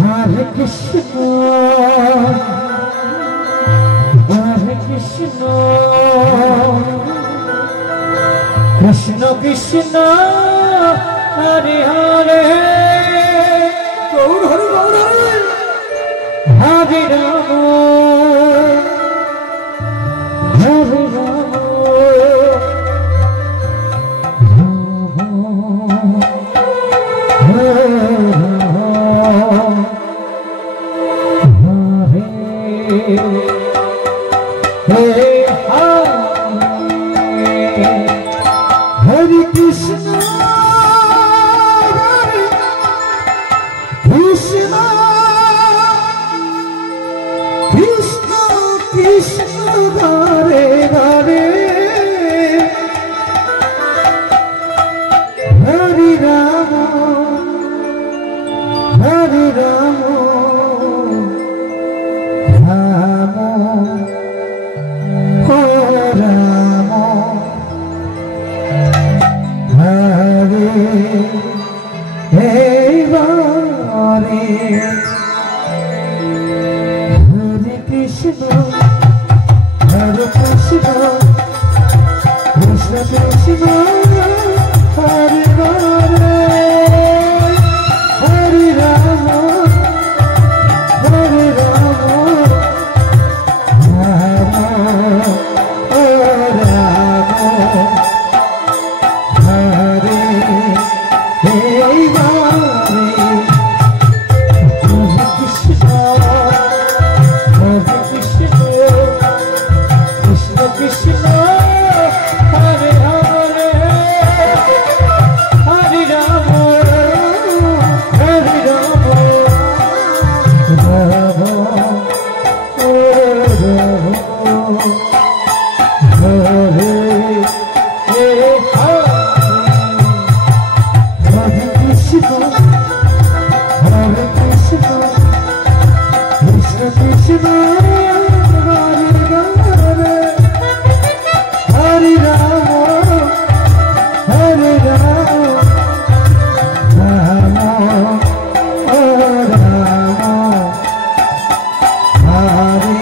Hare Krishna, Hare Krishna, Krishna Krishna, Hare Hare, Gaur Hare Gaur Hare, Hare Rama, Hare Rama, Hare Krishna, Hare Krishna, Krishna Krishna, Hare Hare, Hare Rama, Hare Rama, Rama Hare Krishna, Hare Krishna, Krishna Krishna, Hare Hare, Hare Rama, Hare Rama, Rama Rama, Hare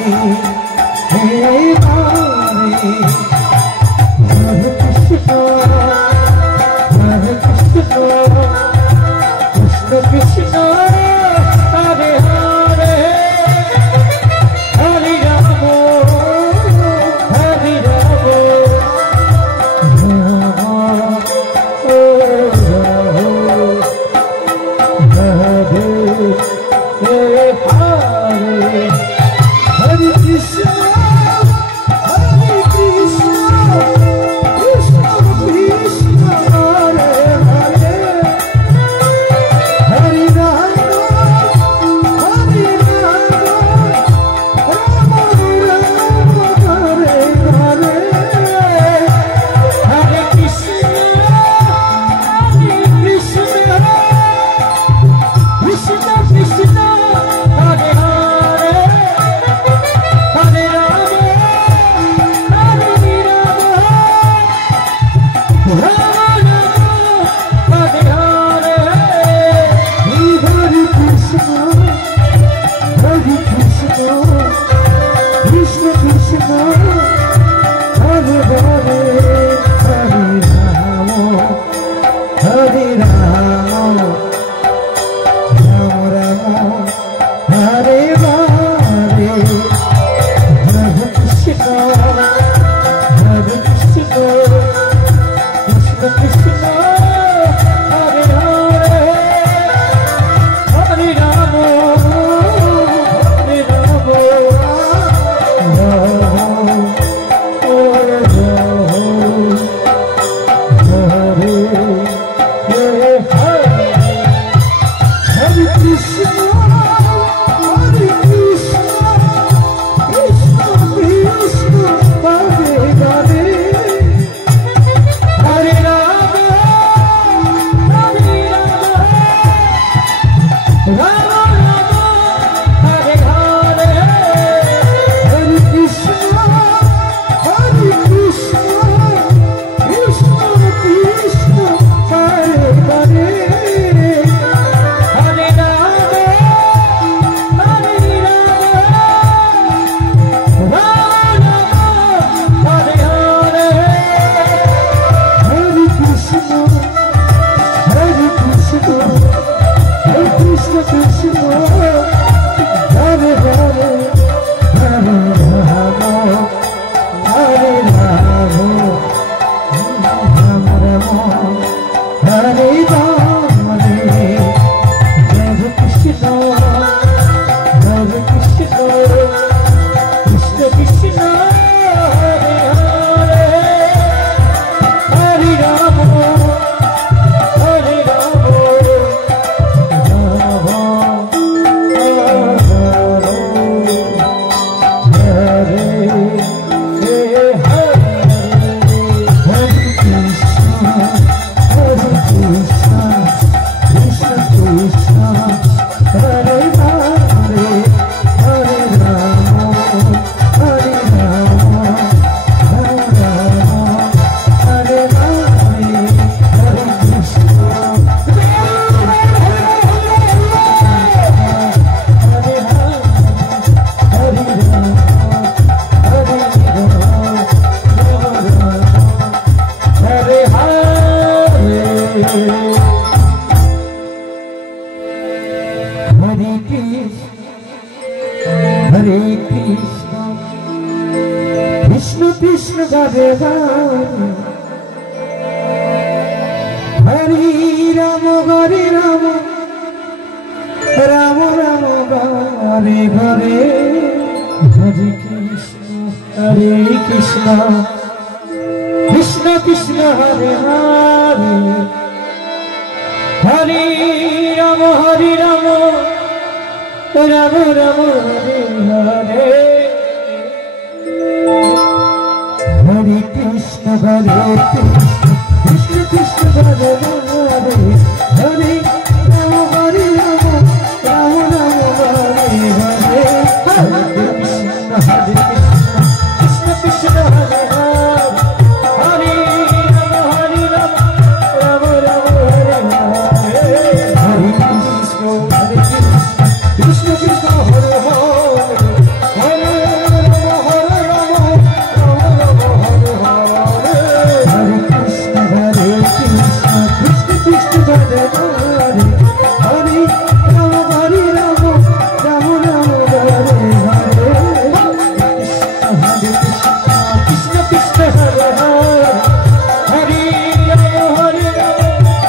Hari Ram Ram Ram Hare Hare Hare Krishna Krishna Krishna Hare Hare Hare Ram Ram Ram Hare Hare Hare Krishna Krishna Krishna Hare Hare Hare Ram Ram Ram Hare Hare Hare Krishna Krishna Krishna Hare Hare Hare Ram Ram Ram Hare Hare Hare Krishna Krishna Krishna Hare Hare Hare Ram Ram Hare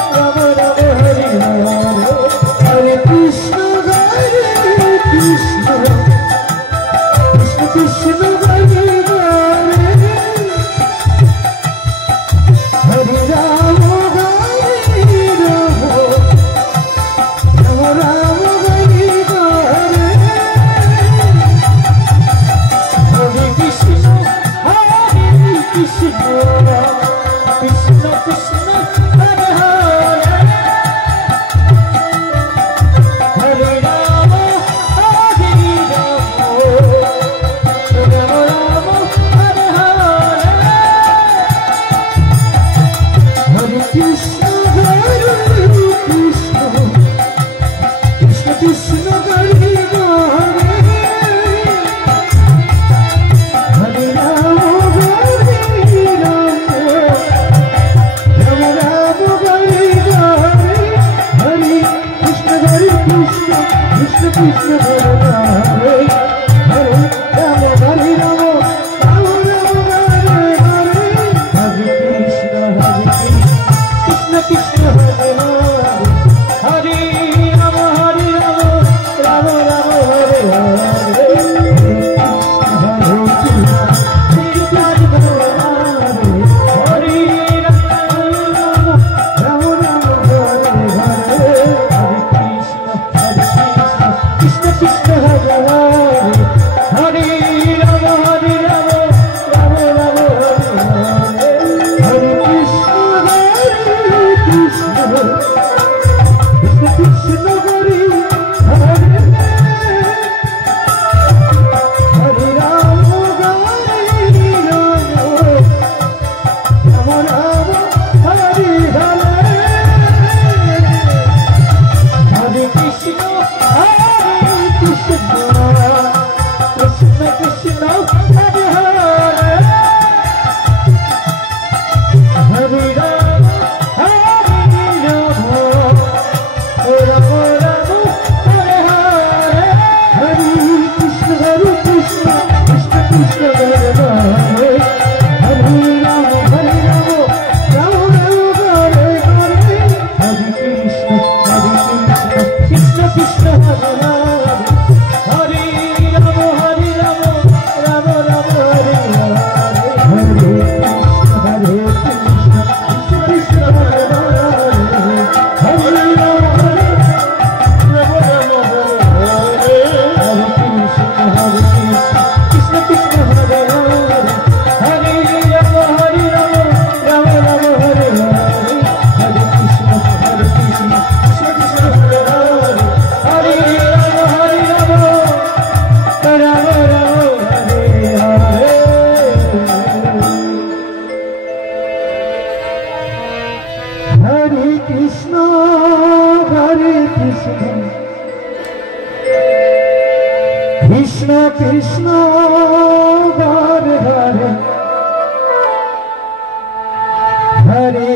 Hare Hare Krishna Krishna Krishna Hare Hare Hare Ram Ram Ram Hare Hare Krishna Krishna Hare Hare Hare Ram Ram Hare Hare Hare Krishna Krishna Krishna Hare Hare Hare Ram Ram Hare Hare Hare Krishna Krishna Krishna Krishna Hare Hare Hare Ram Ram Ram Hare Hare Hare Krishna Krishna Krishna Krishna Hare Hare Hare Ram Ram Ram Hare Hare Hare Krishna Krishna Krishna Krishna Hare Hare Hare Ram Ram Ram Hare Hare Hare Krishna Krishna Krishna Hare Hare Hare Ram Ram Ram Hare Hare Krishna Krishna Hare Hare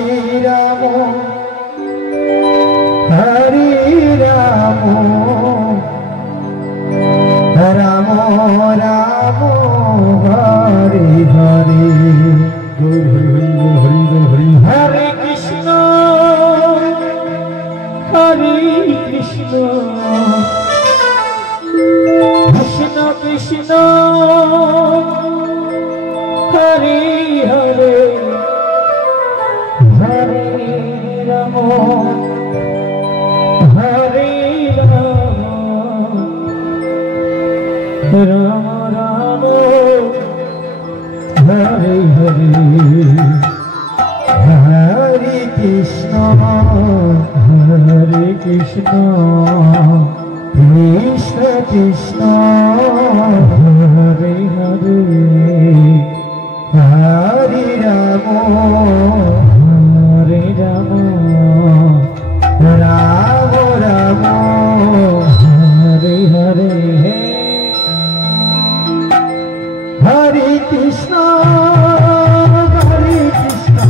Hare Ram Ram Ram Hare Hare Hare Krishna Hare Krishna Krishna Krishna Hare Hare Hare Rama Hare Rama Rama Rama Hare Hare Hare Krishna Hare Krishna Krishna Krishna Hare Hare Hare Rama Hare Rama Rama Rama Hare Hare Hare Krishna Hare Krishna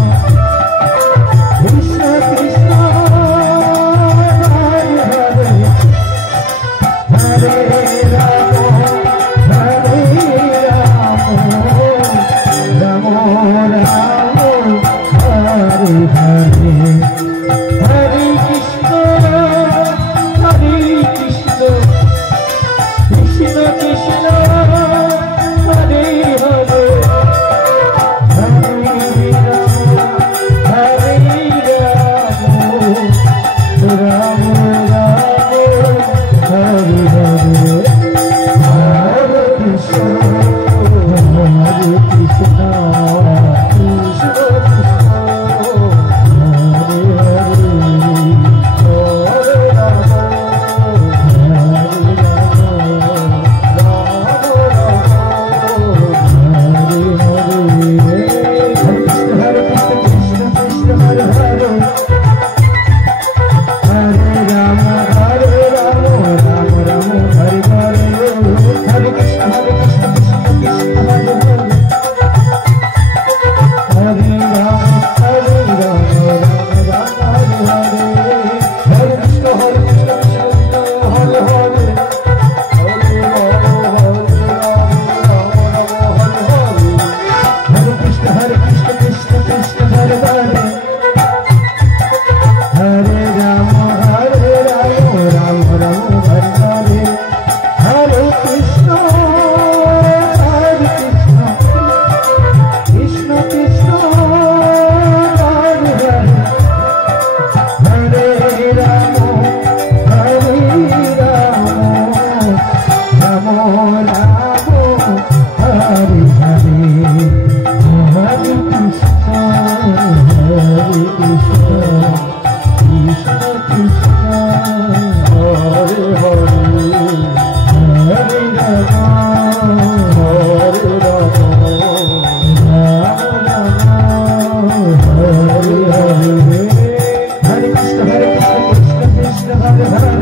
Krishna Krishna Hare Hare Hare Rama Hare Rama Rama Rama Hare Hare Hare Krishna Hare Krishna Krishna Krishna Hare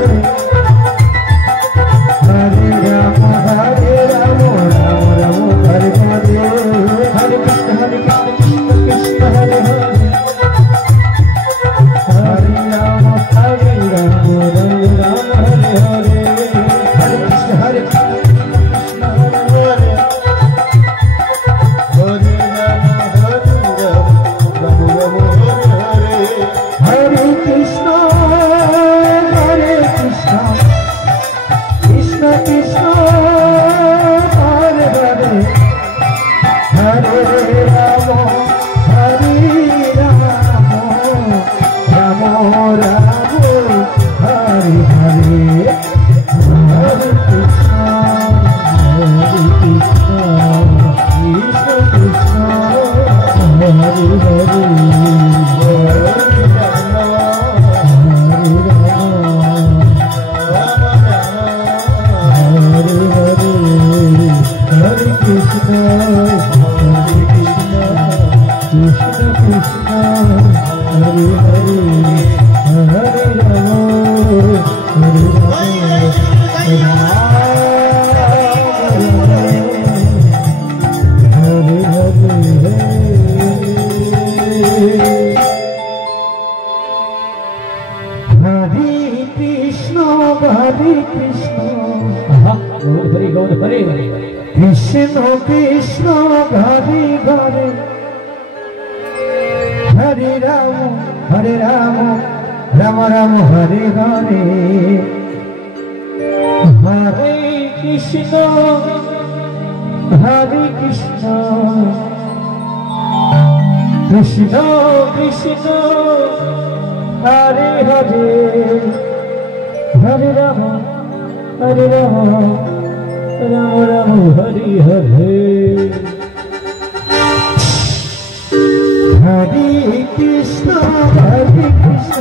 Hare Hare Rama Hare Rama Rama Hare Hare Hare Krishna Hare Krishna Krishna Krishna Hare Hare Hare Rama Hare Ram Ram Hare Hare Hare Krishna Krishna Krishna Hare Hare Hare Ram Ram Ram Hare Hare Hare Krishna Krishna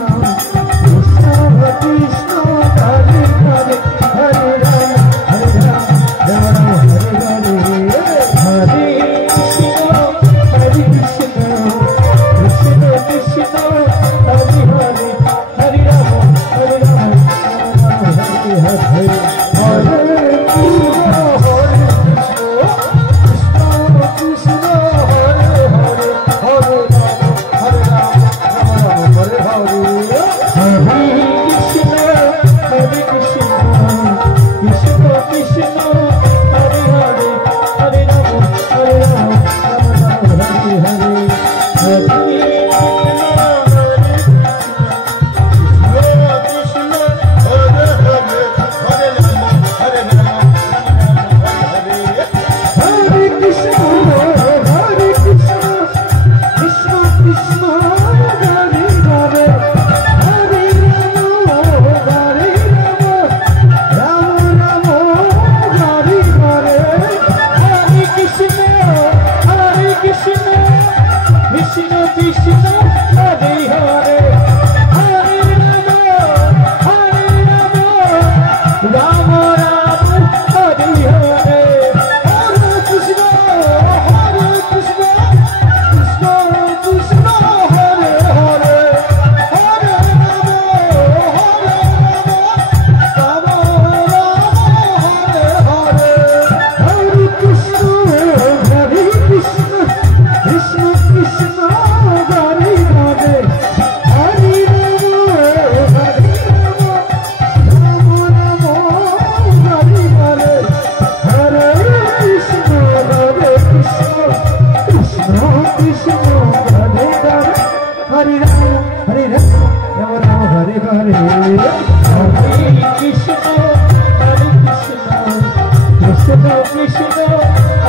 Krishna Krishna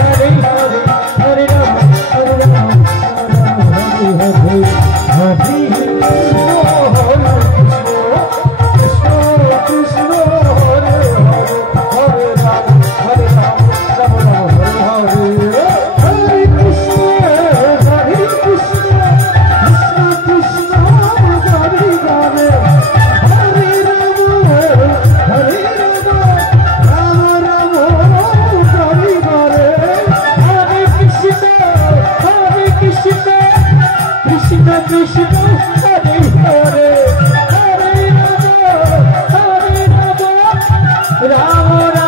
Hare Hare Hare Ram Ram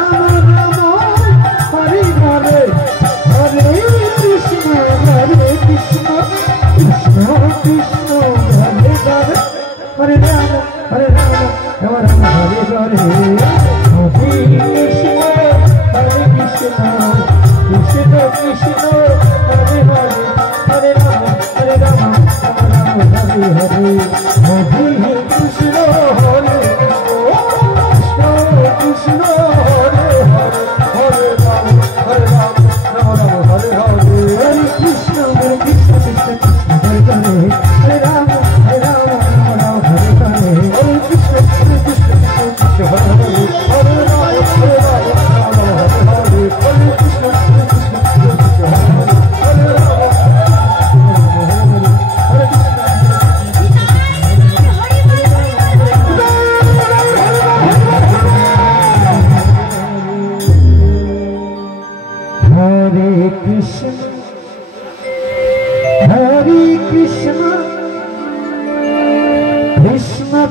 Ram Hare Hare Hare Krishna Krishna Krishna Hare Hare Hare Ram Ram Hare Hare Hare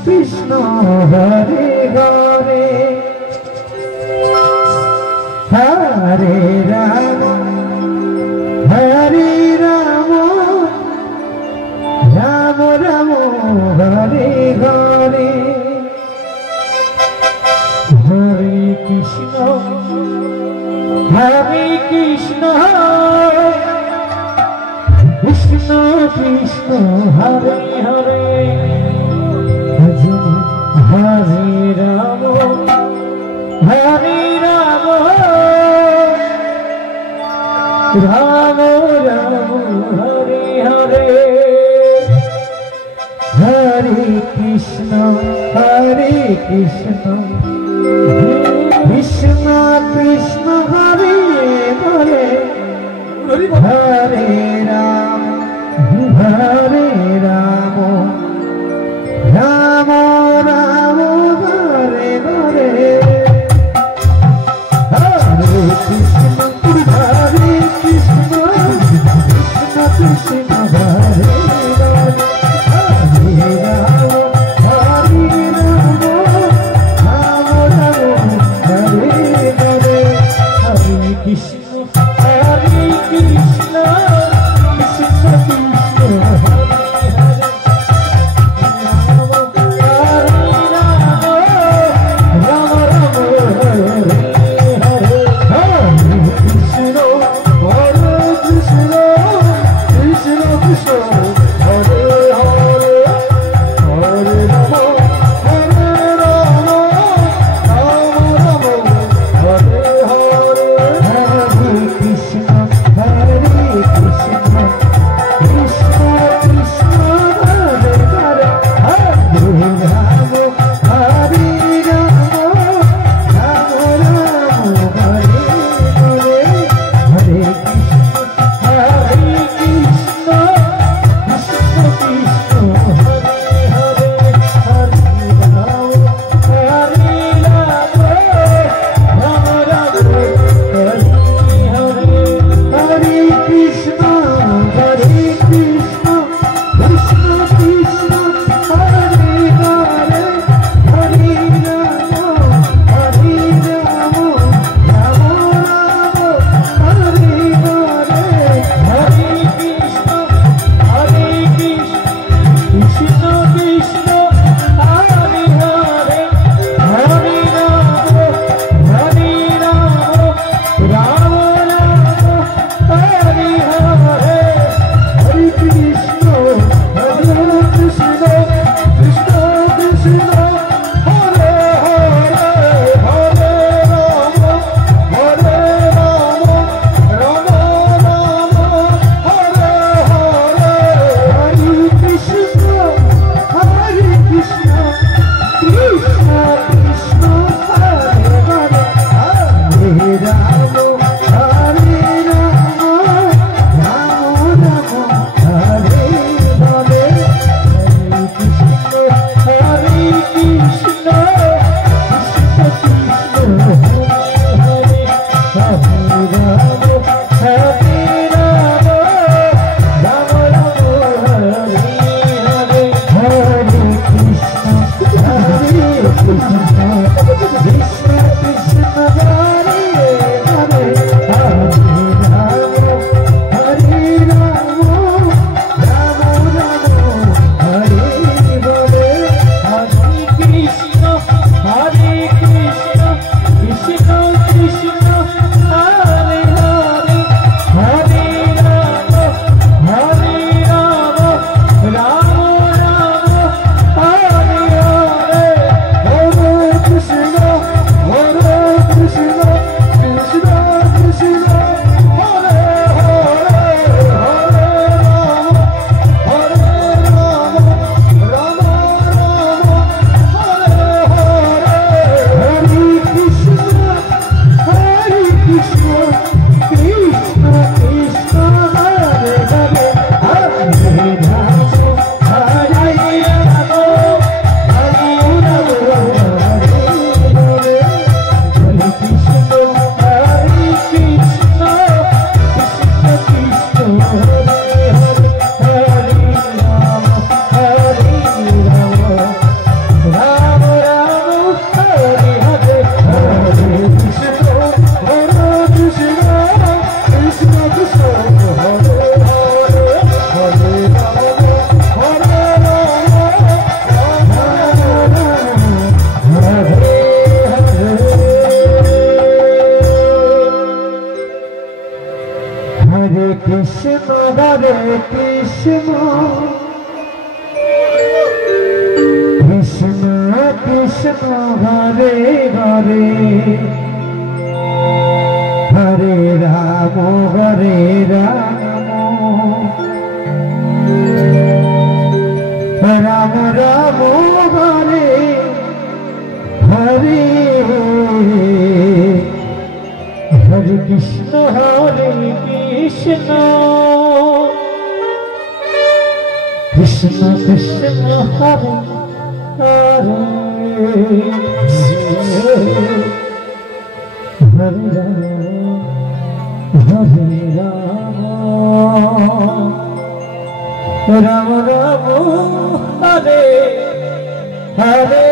Krishna Hare Hare Hare Rama Hare Rama Rama Rama Hare Hare Krishna Krishna Krishna Hare Hare Hare Ram হরে Ram Ram Ram Hare Hare Hare Krishna Krishna Krishna Hare Hare Hare Ram Ram Ram Hare Hare Hare Krishna Krishna Krishna Hare Hare Ram Krishna, Hare Krishna, Krishna Krishna, Hare Hare. Krishna Hare Hare Hare Ram Ram Ram Hare Hare Hare Krishna Krishna Krishna Hare Hare Hare Ram Ram Ram Hare Hare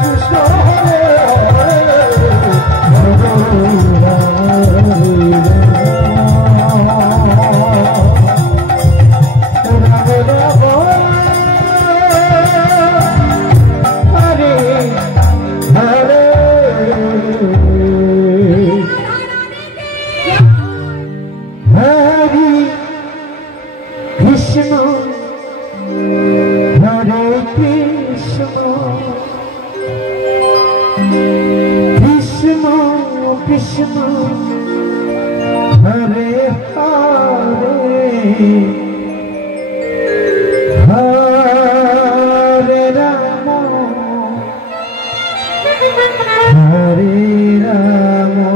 Krishna Krishna Krishna Hare Hare Hare Rama Hare Rama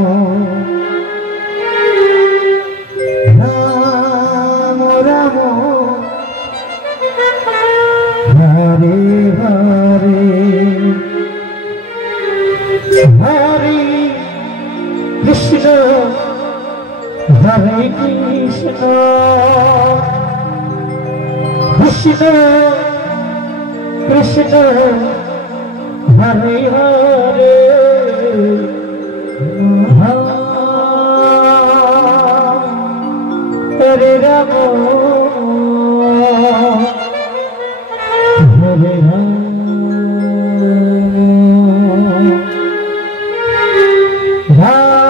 Rama Rama Hare Hare Hare Krishna Hare Krishna Krishna Krishna Hare Hare Hare Rama Hare Rama Hare Hare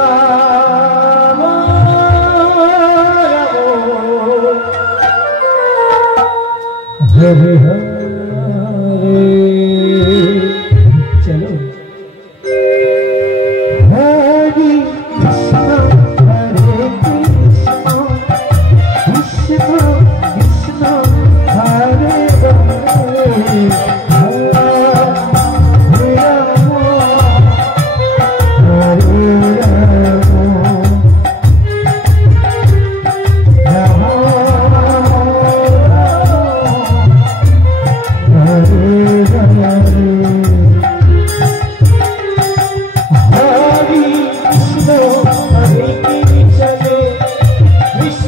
चलो Hare Krishna Hare Krishna Krishna Krishna Hare Hare Hare Rama Hare Rama Hare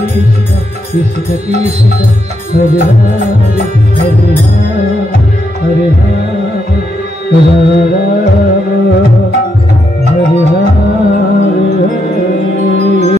Krishna Krishna Hare Hare Hare Ram Ram Ram